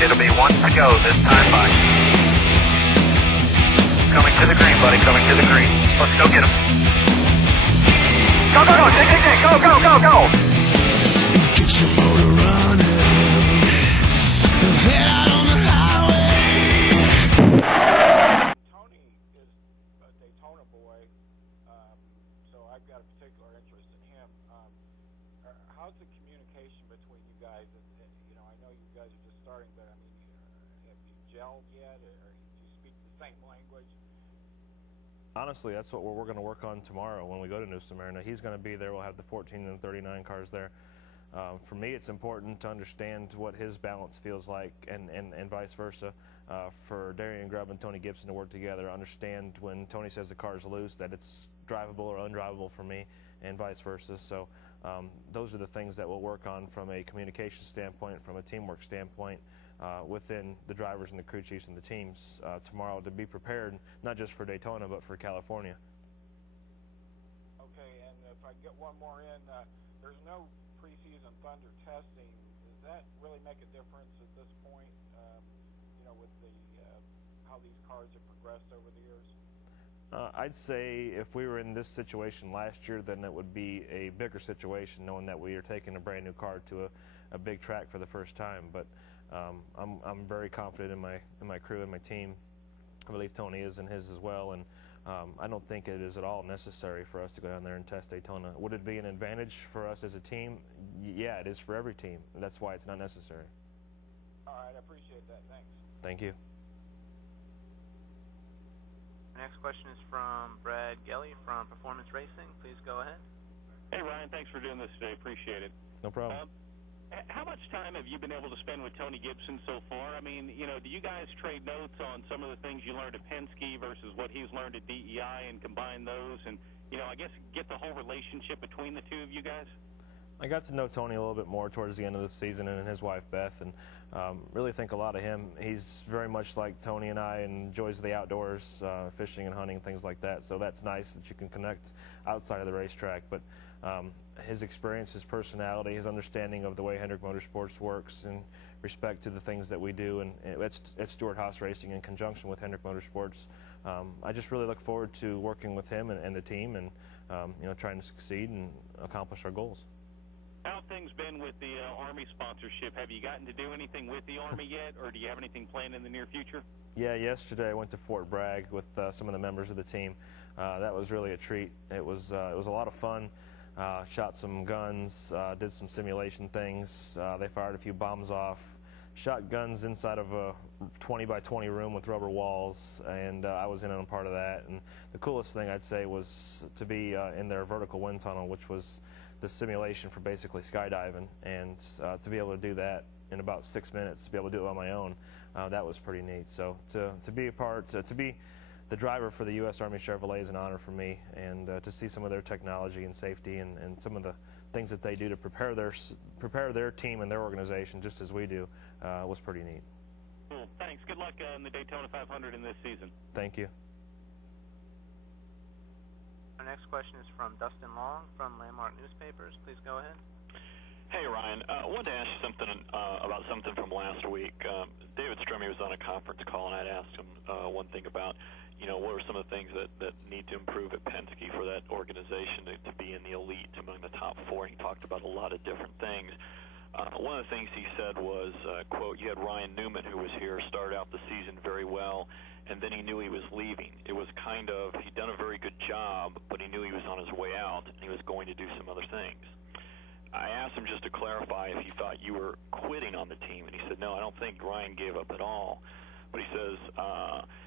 It'll be one to go this time by. Coming to the green, buddy, coming to the green. Let's go get him. Go, go, go, go, go, go, go! Get your motor running. Head out on the highway. Tony is a Daytona boy, so I've got a particular interest in him. How's the communication between you guys? You know, I know you guys are just starting, but I mean, have you gelled yet, or do you speak the same language? Honestly, that's what we're going to work on tomorrow when we go to New Smyrna. He's going to be there. We'll have the 14 and 39 cars there. For me, it's important to understand what his balance feels like, and vice versa. For Darian Grubb and Tony Gibson to work together, understand when Tony says the car's loose that it's drivable or undrivable for me, and vice versa. So those are the things that we'll work on from a communication standpoint, from a teamwork standpoint, within the drivers and the crew chiefs and the teams tomorrow, to be prepared not just for Daytona but for California. Okay, and if I get one more in, there's no preseason Thunder testing. Does that really make a difference at this point, you know, with the how these cars have progressed over the years? I'd say if we were in this situation last year, then it would be a bigger situation, knowing that we are taking a brand new car to a big track for the first time. But I'm very confident in my crew and my team. I believe Tony is in his as well, and I don't think it is at all necessary for us to go down there and test Daytona. Would it be an advantage for us as a team? Yeah, it is for every team. That's why it's not necessary. All right, I appreciate that. Thanks. Thank you. Next question is from Brad Gelly from Performance Racing. Please go ahead. Hey, Ryan, thanks for doing this today. Appreciate it. No problem. How much time have you been able to spend with Tony Gibson so far? I mean, you know, do you guys trade notes on some of the things you learned at Penske versus what he's learned at DEI and combine those and, you know, I guess get the whole relationship between the two of you guys? I got to know Tony a little bit more towards the end of the season, and his wife Beth, and really think a lot of him. He's very much like Tony and I, and enjoys the outdoors, fishing and hunting, things like that. So that's nice that you can connect outside of the racetrack. But his experience, his personality, his understanding of the way Hendrick Motorsports works in respect to the things that we do and at Stewart-Haas Racing in conjunction with Hendrick Motorsports. I just really look forward to working with him and the team, and you know, trying to succeed and accomplish our goals. How have things been with the Army sponsorship? Have you gotten to do anything with the Army yet, or do you have anything planned in the near future? Yeah, yesterday I went to Fort Bragg with some of the members of the team. That was really a treat. It was a lot of fun. Shot some guns, did some simulation things. They fired a few bombs off, shot guns inside of a 20 by 20 room with rubber walls, and I was in on part of that. And the coolest thing I'd say was to be in their vertical wind tunnel, which was the simulation for basically skydiving, and to be able to do that in about 6 minutes, to be able to do it on my own, that was pretty neat. So to be a part, to be the driver for the U.S. Army Chevrolet is an honor for me, and to see some of their technology and safety and some of the things that they do to prepare their team and their organization just as we do was pretty neat. Cool. Thanks. Good luck in the Daytona 500 in this season. Thank you. Our next question is from Dustin Long from Landmark Newspapers. Please go ahead. Hey, Ryan. I wanted to ask you something about something from last week. David Stremme was on a conference call, and I'd asked him one thing about, you know, what are some of the things that need to improve at Penske for that organization to be in the elite among the top four. And he talked about a lot of different things. One of the things he said was, quote, you had Ryan Newman, who was here, started out the season very well, and then he knew he was leaving. It was kind of, he'd done a very good job, but he knew he was on his way out, and he was going to do some other things. I asked him just to clarify if he thought you were quitting on the team, and he said, no, I don't think Ryan gave up at all. But he says,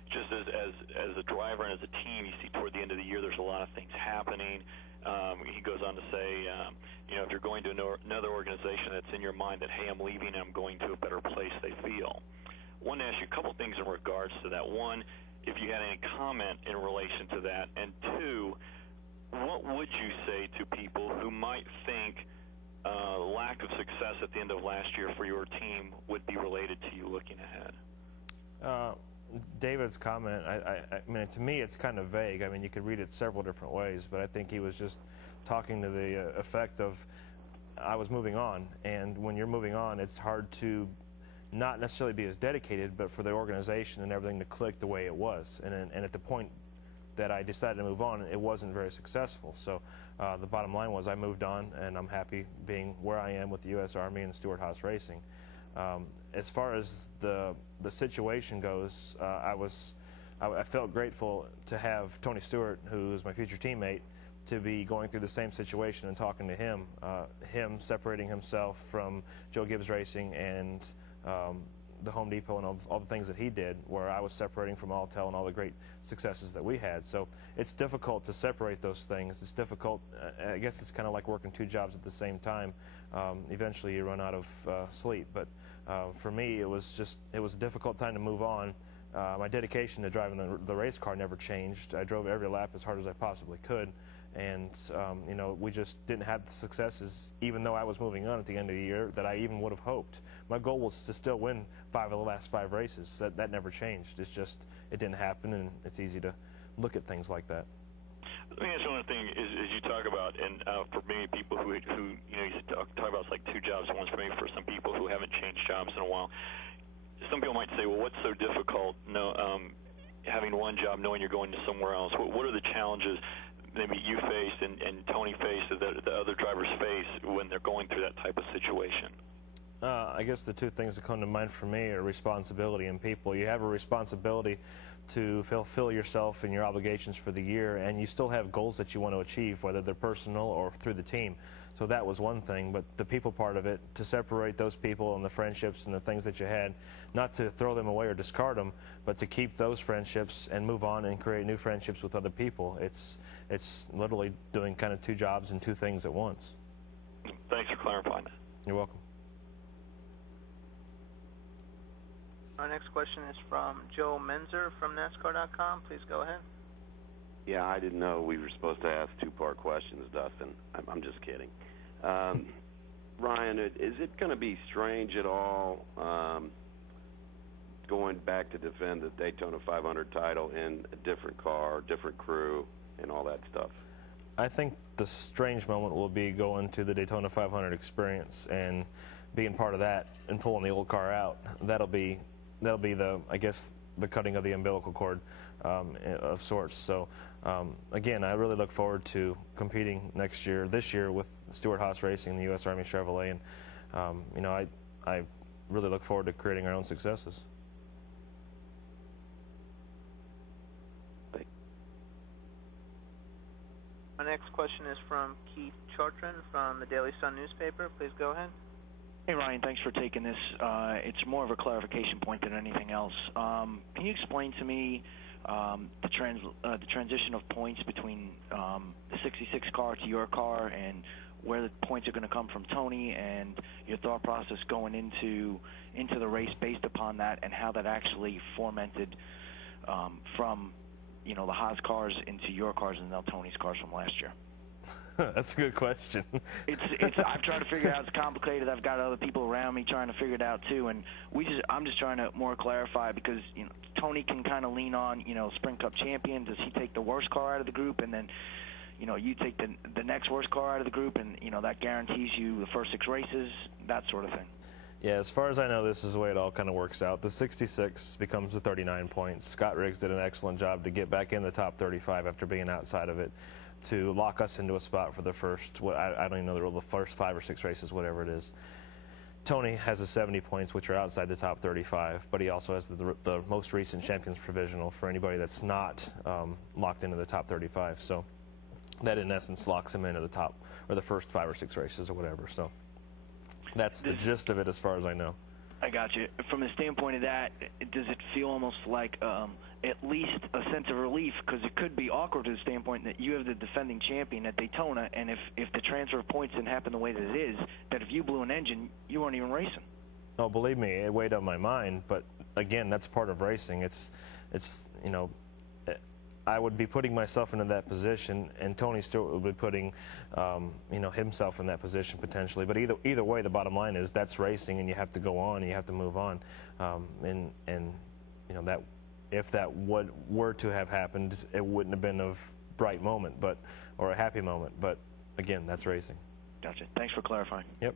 just as a driver and as a team, you see toward the end of the year there's a lot of things happening. He goes on to say, you know, if you're going to another organization that's in your mind that, hey, I'm leaving, I'm going to a better place, they feel. I wanted to ask you a couple things in regards to that. One, if you had any comment in relation to that, and two, what would you say to people who might think lack of success at the end of last year for your team would be related to you looking ahead? David's comment, I mean, to me it's kind of vague. I mean, you could read it several different ways, but I think he was just talking to the effect of I was moving on, and when you're moving on, it's hard to not necessarily be as dedicated, but for the organization and everything to click the way it was. And at the point that I decided to move on, it wasn't very successful. So the bottom line was I moved on, and I'm happy being where I am with the U.S. Army and Stewart-Haas Racing. As far as the situation goes, I felt grateful to have Tony Stewart, who is my future teammate, to be going through the same situation and talking to him, him separating himself from Joe Gibbs Racing and the Home Depot and all the things that he did, where I was separating from Alltel and all the great successes that we had. So it's difficult to separate those things. It's difficult. I guess it's kind of like working two jobs at the same time. Eventually you run out of sleep. But for me, it was a difficult time to move on. My dedication to driving the race car never changed. I drove every lap as hard as I possibly could. And, you know, we just didn't have the successes, even though I was moving on at the end of the year, that I even would have hoped. My goal was to still win 5 of the last 5 races. That never changed. It's just, it didn't happen, and it's easy to look at things like that. Let me ask you one thing, is you talk about, and for many people who you know, you talk about it's like 2 jobs at once. For me, for some people who haven't changed jobs in a while, some people might say, well, what's so difficult having one job, knowing you're going to somewhere else? What are the challenges maybe you faced and Tony faced, that the other drivers face when they're going through that type of situation? I guess the 2 things that come to mind for me are responsibility and people. You have a responsibility to fulfill yourself and your obligations for the year, and you still have goals that you want to achieve, whether they're personal or through the team. So that was one thing, but the people part of it, to separate those people and the friendships and the things that you had, not to throw them away or discard them, but to keep those friendships and move on and create new friendships with other people. It's literally doing kind of 2 jobs and 2 things at once. Thanks for clarifying that. You're welcome. Our next question is from Joe Menzer from NASCAR.com. Please go ahead. Yeah, I didn't know we were supposed to ask 2-part questions, Dustin. I'm just kidding. Ryan, is it going to be strange at all going back to defend the Daytona 500 title in a different car, different crew, and all that stuff? I think the strange moment will be going to the Daytona 500 experience and being part of that and pulling the old car out. That'll be the, I guess, the cutting of the umbilical cord of sorts. So again, I really look forward to competing this year with Stewart-Haas Racing, the U.S. Army Chevrolet, and you know, I really look forward to creating our own successes. Our next question is from Keith Chartrand from the Daily Sun newspaper. Please go ahead. Hey, Ryan, thanks for taking this. It's more of a clarification point than anything else. Can you explain to me the transition of points between the 66 car to your car, and where the points are going to come from Tony, and your thought process going into the race based upon that, and how that actually fomented from, you know, the Haas cars into your cars and now Tony's cars from last year? That's a good question. I've tried to figure it out. It's complicated. I've got other people around me trying to figure it out too, and I'm just trying to more clarify, because, you know, Tony can kind of lean on, you know, Sprint Cup champion. Does he take the worst car out of the group, and then, you know, you take the next worst car out of the group, and, you know, that guarantees you the first 6 races, that sort of thing? Yeah, as far as I know, this is the way it all kind of works out. The 66 becomes the 39 points. Scott Riggs did an excellent job to get back in the top 35 after being outside of it, to lock us into a spot for the first, I don't even know the rule, the first 5 or 6 races, whatever it is. Tony has the 70 points, which are outside the top 35, but he also has the most recent Champions Provisional for anybody that's not locked into the top 35. So that, in essence, locks him into the top, or the first 5 or 6 races or whatever. So that's the gist of it as far as I know. I got you. From the standpoint of that, does it feel almost like at least a sense of relief, because it could be awkward to the standpoint that you have the defending champion at Daytona, and if the transfer of points didn't happen the way that it is, that if you blew an engine, you weren't even racing? Oh, believe me, it weighed on my mind, but again, that's part of racing. It's you know, I would be putting myself into that position, and Tony Stewart would be putting, you know, himself in that position potentially. But either way, the bottom line is that's racing, and you have to go on, and you have to move on. And you know, that if that were to have happened, it wouldn't have been a bright moment, or a happy moment. But again, that's racing. Gotcha. Thanks for clarifying. Yep.